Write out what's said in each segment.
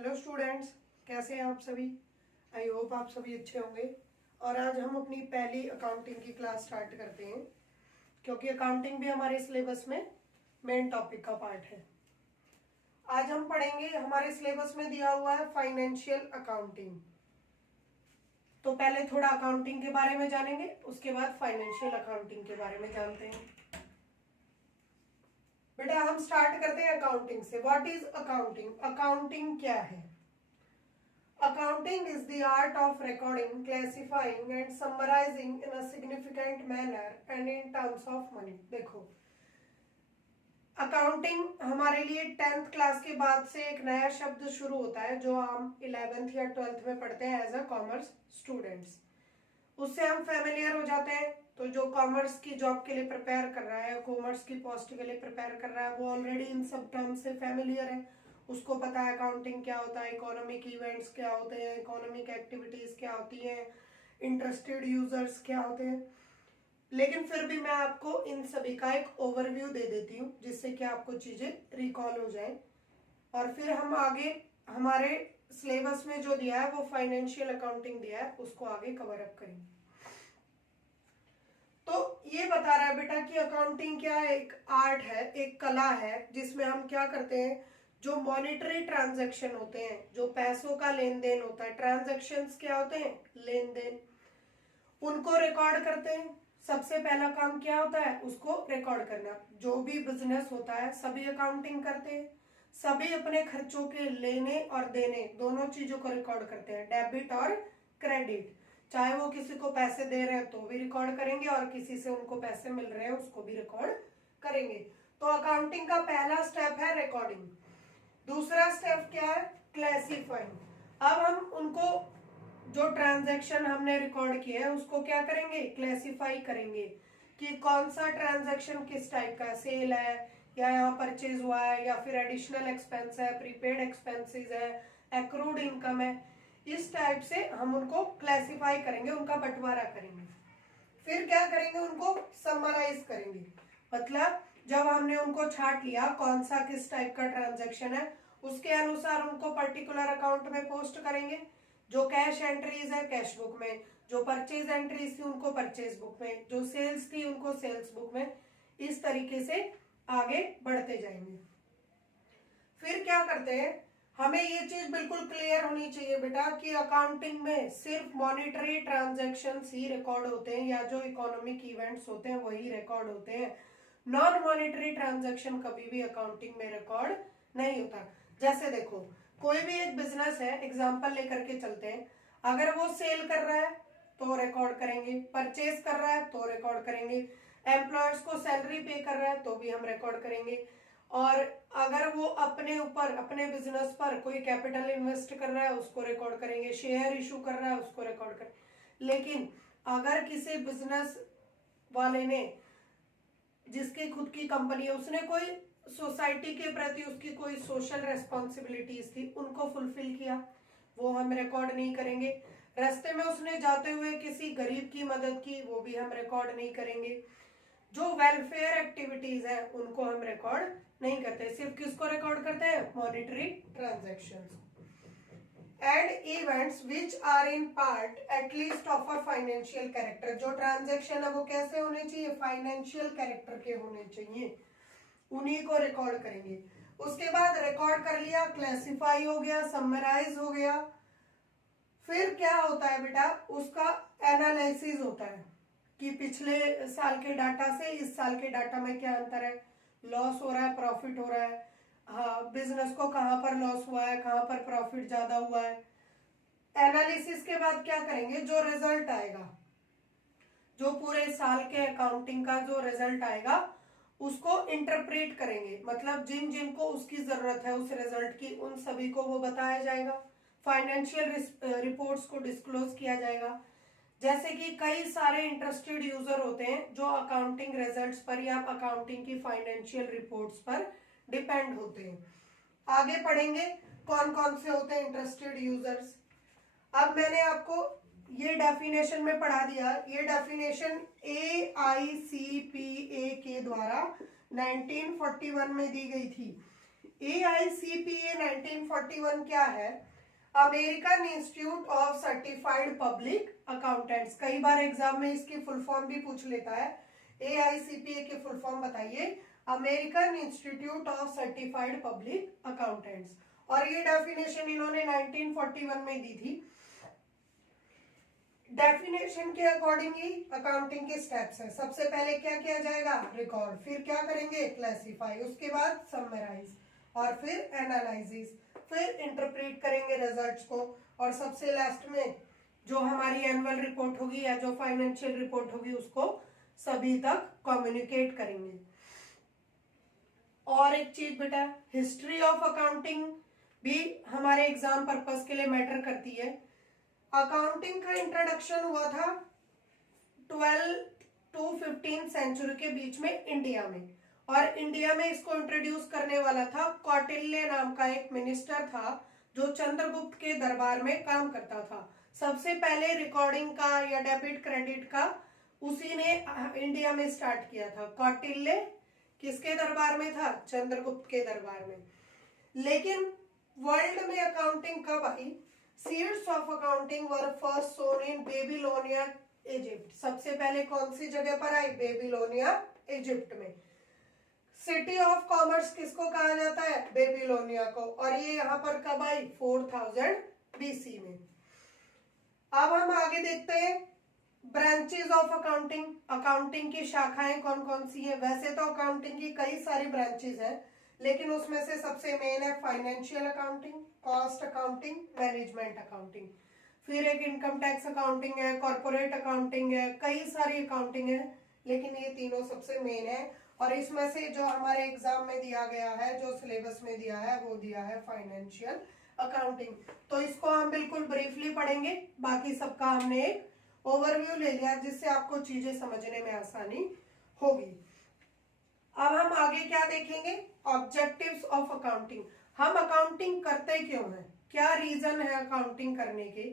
Hello students, कैसे हैं आप सभी। आई होप आप सभी अच्छे होंगे। और आज हम अपनी पहली अकाउंटिंग की क्लास स्टार्ट करते हैं, क्योंकि अकाउंटिंग भी हमारे सिलेबस में मेन टॉपिक का पार्ट है। आज हम पढ़ेंगे, हमारे सिलेबस में दिया हुआ है फाइनेंशियल अकाउंटिंग। तो पहले थोड़ा अकाउंटिंग के बारे में जानेंगे, उसके बाद फाइनेंशियल अकाउंटिंग के बारे में जानते हैं। बेटा हम स्टार्ट करते हैं अकाउंटिंग से। What is accounting? अकाउंटिंग क्या है? Accounting is the art of recording, classifying and summarizing in a significant manner and in terms of money। देखो, अकाउंटिंग हमारे लिए 10th क्लास के बाद से एक नया शब्द शुरू होता है, जो हम 11th या 12th में पढ़ते हैं एज अ कॉमर्स स्टूडेंट्स। उससे हम फेमिलियर हो जाते हैं। तो जो कॉमर्स की जॉब के लिए प्रिपेयर कर रहा है, कॉमर्स की पोस्ट के लिए प्रिपेयर कर रहा है, वो ऑलरेडी इन सब टर्म्स से फेमिलियर है। उसको पता है अकाउंटिंग क्या होता है, इकोनॉमिक इवेंट्स क्या होते हैं, इकोनॉमिक एक्टिविटीज क्या होती हैं, इंटरेस्टेड यूजर्स क्या होते हैं। लेकिन फिर भी मैं आपको इन सभी का एक ओवरव्यू दे देती हूँ, जिससे कि आपको चीजें रिकॉल हो जाए। और फिर हम आगे हमारे सिलेबस में जो दिया है वो फाइनेंशियल अकाउंटिंग दिया है, उसको आगे कवर अप करेंगे। तो ये बता रहा है बेटा कि अकाउंटिंग क्या है, एक आर्ट है, एक कला है, जिसमें हम क्या करते हैं, जो मॉनेटरी ट्रांजैक्शन होते हैं, जो पैसों का लेन देन होता है, ट्रांजैक्शंस क्या होते हैं, लेन देन, उनको रिकॉर्ड करते हैं। सबसे पहला काम क्या होता है, उसको रिकॉर्ड करना। जो भी बिजनेस होता है सभी अकाउंटिंग करते हैं, सभी अपने खर्चों के लेने और देने दोनों चीजों को रिकॉर्ड करते हैं, डेबिट और क्रेडिट। चाहे वो किसी को पैसे दे रहे हैं तो भी रिकॉर्ड करेंगे, और किसी से उनको पैसे मिल रहे हैं उसको भी रिकॉर्ड करेंगे। तो अकाउंटिंग का पहला स्टेप है रिकॉर्डिंग। दूसरा स्टेप क्या है, क्लासिफाइंग। अब हम उनको, जो ट्रांजैक्शन हमने रिकॉर्ड किया है उसको क्या करेंगे, क्लासिफाई करेंगे कि कौन सा ट्रांजैक्शन किस टाइप का, सेल है या यहाँ परचेज हुआ है, या फिर एडिशनल एक्सपेंस है, प्रीपेड एक्सपेंसेस है, एक्रूड इनकम है। इस टाइप से हम उनको क्लासिफाई करेंगे, उनका बंटवारा करेंगे। फिर क्या करेंगे, उनको समराइज करेंगे। मतलब जब हमने उनको छाट लिया कौन सा किस टाइप का ट्रांजैक्शन है, उसके अनुसार उनको पर्टिकुलर अकाउंट में पोस्ट करेंगे। जो कैश एंट्रीज है कैश बुक में, जो परचेज एंट्रीज थी उनको परचेज बुक में, जो सेल्स थी उनको सेल्स बुक में। इस तरीके से आगे बढ़ते जाएंगे। फिर क्या करते हैं, हमें ये चीज बिल्कुल क्लियर होनी चाहिए बेटा कि अकाउंटिंग में सिर्फ मॉनेटरी ट्रांजैक्शंस ही रिकॉर्ड होते हैं, या जो इकोनॉमिक इवेंट्स होते हैं वही रिकॉर्ड होते हैं। नॉन मॉनेटरी ट्रांजैक्शन कभी भी अकाउंटिंग में रिकॉर्ड नहीं होता। जैसे देखो, कोई भी एक बिजनेस है, एग्जांपल लेकर के चलते हैं। अगर वो सेल कर रहा है तो रिकॉर्ड करेंगे, परचेज कर रहा है तो रिकॉर्ड करेंगे, एम्प्लॉयर्स को सैलरी पे कर रहा है तो भी हम रिकॉर्ड करेंगे, और अगर वो अपने ऊपर, अपने बिजनेस पर कोई कैपिटल इन्वेस्ट कर रहा है उसको रिकॉर्ड करेंगे, शेयर इशू कर रहा है उसको रिकॉर्ड करेंगे। लेकिन अगर किसी बिजनेस वाले ने, जिसकी खुद की कंपनी है, उसने कोई सोसाइटी के प्रति उसकी कोई सोशल रेस्पॉन्सिबिलिटीज थी, उनको फुलफिल किया, वो हम रिकॉर्ड नहीं करेंगे। रास्ते में उसने जाते हुए किसी गरीब की मदद की, वो भी हम रिकॉर्ड नहीं करेंगे। जो वेलफेयर एक्टिविटीज है उनको हम रिकॉर्ड नहीं करते। सिर्फ किसको रिकॉर्ड करते हैं, monetary transactions and events which are in part at least of a financial character. जो ट्रांजैक्शन है वो कैसे होने चाहिए, फाइनेंशियल कैरेक्टर के होने चाहिए, उन्हीं को रिकॉर्ड करेंगे। उसके बाद रिकॉर्ड कर लिया, क्लासिफाई हो गया, समराइज हो गया। फिर क्या होता है बेटा, उसका एनालिसिस होता है कि पिछले साल के डाटा से इस साल के डाटा में क्या अंतर है, लॉस हो रहा है, प्रॉफिट हो रहा है, हाँ बिजनेस को कहां पर लॉस हुआ है, कहां पर प्रॉफिट ज्यादा हुआ है। एनालिसिस के बाद क्या करेंगे, जो रिजल्ट आएगा, जो पूरे साल के अकाउंटिंग का जो रिजल्ट आएगा उसको इंटरप्रेट करेंगे। मतलब जिन जिन को उसकी जरूरत है उस रिजल्ट की, उन सभी को वो बताया जाएगा, फाइनेंशियल रिपोर्ट्स को डिस्क्लोज किया जाएगा। जैसे कि कई सारे इंटरेस्टेड यूजर होते हैं जो अकाउंटिंग रिजल्ट्स पर या अकाउंटिंग की फाइनेंशियल रिपोर्ट्स पर डिपेंड होते हैं। आगे पढ़ेंगे कौन कौन से होते हैं इंटरेस्टेड यूजर्स। अब मैंने आपको ये डेफिनेशन में पढ़ा दिया, ये डेफिनेशन AICPA के द्वारा 1941 में दी गई थी। AICPA 1941 क्या है? American institute of certified public accountants. कई बार एग्जाम में इसकी फुल फॉर्म भी पूछ लेता है। AICPA की फुल फॉर्म बताइए। American institute of certified public accountants. और ये डेफिनेशन इन्होंने 1941 में दी थी। डेफिनेशन के अकॉर्डिंग ही अकाउंटिंग के स्टेप्स हैं। सबसे पहले क्या किया जाएगा? रिकॉर्ड। फिर क्या करेंगे? क्लासिफाई। उसके बाद समराइज और फिर एनालिसिस, फिर इंटरप्रेट करेंगे रिजल्ट्स को, और सबसे लास्ट में जो हमारी एनुअल रिपोर्ट होगी या जो फाइनेंशियल रिपोर्ट होगी उसको सभी तक कम्युनिकेट करेंगे। और एक चीज बेटा, हिस्ट्री ऑफ अकाउंटिंग भी हमारे एग्जाम पर्पस के लिए मैटर करती है। अकाउंटिंग का इंट्रोडक्शन हुआ था 12 to 15 सेंचुरी के बीच में इंडिया में, और इंडिया में इसको इंट्रोड्यूस करने वाला था कौटिल्य नाम का एक मिनिस्टर था जो चंद्रगुप्त के दरबार में काम करता था। सबसे पहले रिकॉर्डिंग का या डेबिट क्रेडिट का उसी ने इंडिया में स्टार्ट किया था। कौटिल्य किसके दरबार में था? चंद्रगुप्त के दरबार में। लेकिन वर्ल्ड में अकाउंटिंग कब आई? Seeds of accounting were first sown in Babylonia Egypt. सबसे पहले कौन सी जगह पर आई? बेबीलोनिया इजिप्ट में। सिटी ऑफ कॉमर्स किसको कहा जाता है? बेबीलोनिया को। और ये यहाँ पर कब आई? 4000 BC में। अब हम आगे देखते हैं ब्रांचेस ऑफ अकाउंटिंग। अकाउंटिंग की शाखाएं कौन कौन सी है? वैसे तो अकाउंटिंग की कई सारी ब्रांचेस हैं, लेकिन उसमें से सबसे मेन है financial accounting, cost accounting, management accounting. फिर एक इनकम टैक्स अकाउंटिंग है, कॉर्पोरेट अकाउंटिंग है, कई सारी अकाउंटिंग है, लेकिन ये तीनों सबसे मेन है। और इसमें से जो हमारे एग्जाम में दिया गया है, जो सिलेबस में दिया है, वो दिया है फाइनेंशियल अकाउंटिंग। तो इसको हम बिल्कुल ब्रीफली पढ़ेंगे। बाकी सबका हमने एक ओवरव्यू ले लिया जिससे आपको चीजें समझने में आसानी होगी। अब हम आगे क्या देखेंगे? Objectives of accounting. हम अकाउंटिंग करते क्यों हैं? क्या रीजन है अकाउंटिंग करने के?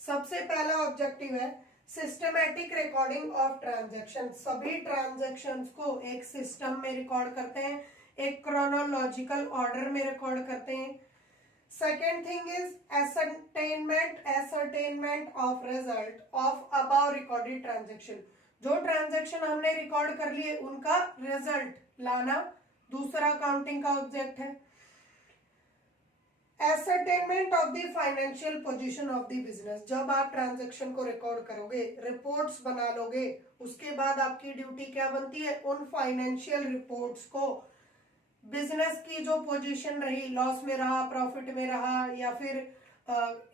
सबसे पहला ऑब्जेक्टिव है सिस्टमैटिक रिकॉर्डिंग ऑफ ट्रांजैक्शन। सभी ट्रांजैक्शंस को एक सिस्टम में रिकॉर्ड करते हैं, एक क्रोनोलॉजिकल ऑर्डर में रिकॉर्ड करते हैं। Second thing is ascertainment of result of above recorded transaction. जो ट्रांजैक्शन हमने रिकॉर्ड कर लिए उनका रिजल्ट लाना दूसरा अकाउंटिंग का ऑब्जेक्ट है। Ascertainment of the financial position of the business. जब आप ट्रांजैक्शन को रिकॉर्ड करोगे, रिपोर्ट्स बना लोगे, उसके बाद आपकी ड्यूटी क्या बनती है? उन फाइनेंशियल रिपोर्ट्स को बिजनेस की जो पोजीशन रही, लॉस में रहा, प्रॉफिट में रहा, या फिर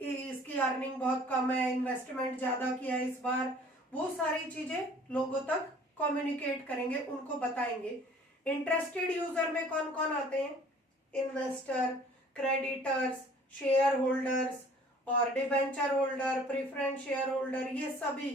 इसकी अर्निंग बहुत कम है, इन्वेस्टमेंट ज्यादा किया है इस बार, वो सारी चीजें लोगों तक कम्युनिकेट करेंगे, उनको बताएंगे। इंटरेस्टेड यूजर में कौन कौन आते हैं? इन्वेस्टर, क्रेडिटर्स, शेयर होल्डर्स और debenture holder, preference share holder, ये सभी,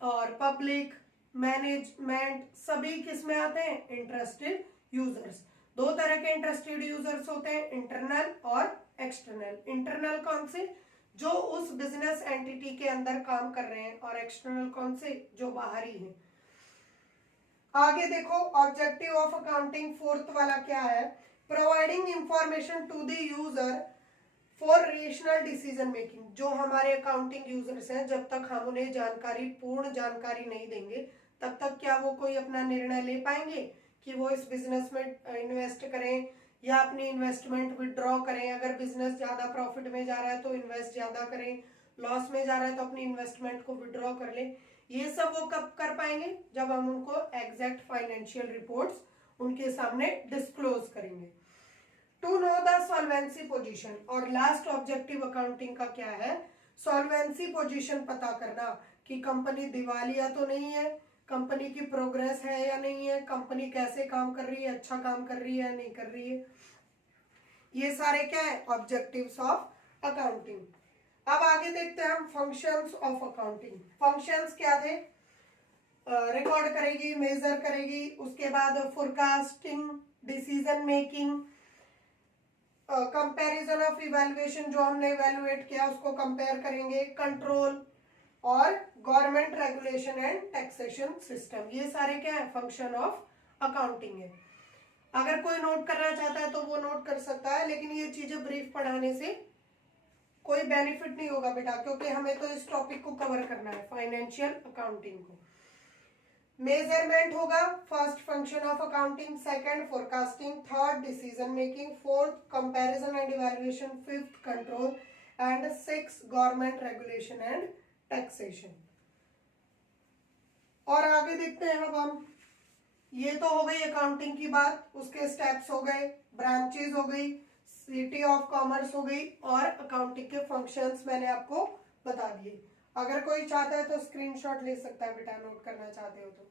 और पब्लिक, मैनेजमेंट, सभी किस में आते हैं? Interested users. दो तरह के इंटरेस्टेड यूजर्स होते हैं, इंटरनल और एक्सटर्नल। इंटरनल कौन से? जो उस बिजनेस एंटिटी के अंदर काम कर रहे हैं, और एक्सटर्नल कौन से? जो बाहरी हैं। आगे देखो ऑब्जेक्टिव ऑफ अकाउंटिंग फोर्थ वाला क्या है? Providing information to the user for rational decision making. जो हमारे अकाउंटिंग यूजर्स हैं, जब तक हम उन्हें जानकारी, पूर्ण जानकारी नहीं देंगे, तब तक क्या वो कोई अपना निर्णय ले पाएंगे कि वो इस बिजनेस में इन्वेस्ट करें या अपनी इन्वेस्टमेंट विड्रॉ करें। अगर बिजनेस ज्यादा प्रॉफिट में जा रहा है तो इन्वेस्ट ज्यादा करें, लॉस में जा रहा है तो अपनी इन्वेस्टमेंट को विड्रॉ कर लें। ये सब वो कब कर पाएंगे? जब हम उनको एग्जैक्ट फाइनेंशियल रिपोर्ट्स उनके सामने डिस्क्लोज करेंगे। To know the solvency position. और लास्ट ऑब्जेक्टिव अकाउंटिंग का क्या है? सॉल्वेंसी पोजीशन पता करना कि कंपनी दिवालिया तो नहीं है, कंपनी की प्रोग्रेस है या नहीं है, कंपनी कैसे काम कर रही है, अच्छा काम कर रही है या नहीं कर रही है। ये सारे क्या है? Objectives of accounting. अब आगे देखते हैं हम फंक्शंस ऑफ अकाउंटिंग। फंक्शंस क्या थे? रिकॉर्ड करेगी, मेजर करेगी, उसके बाद forecasting, decision making, comparison of evaluation, जो हमने इवैल्यूएट किया उसको कंपेयर करेंगे, कंट्रोल, और government regulation and taxation system. ये सारे क्या है? फंक्शन ऑफ अकाउंटिंग है। अगर कोई नोट करना चाहता है तो वो नोट कर सकता है, लेकिन ये चीजें ब्रीफ पढ़ाने से कोई बेनिफिट नहीं होगा बेटा, क्योंकि हमें तो इस टॉपिक को कवर करना है, फाइनेंशियल अकाउंटिंग को। मेजरमेंट होगा, first function of accounting, second forecasting, third decision making, fourth comparison and evaluation, fifth control and six government regulation and taxation. और आगे देखते हैं अब हम, ये तो हो गई अकाउंटिंग की बात, उसके स्टेप्स हो गए, ब्रांचेस हो गई, सिटी ऑफ कॉमर्स हो गई, और अकाउंटिंग के फंक्शंस मैंने आपको बता दिए। अगर कोई चाहता है तो स्क्रीनशॉट ले सकता है बेटा, नोट करना चाहते हो तो।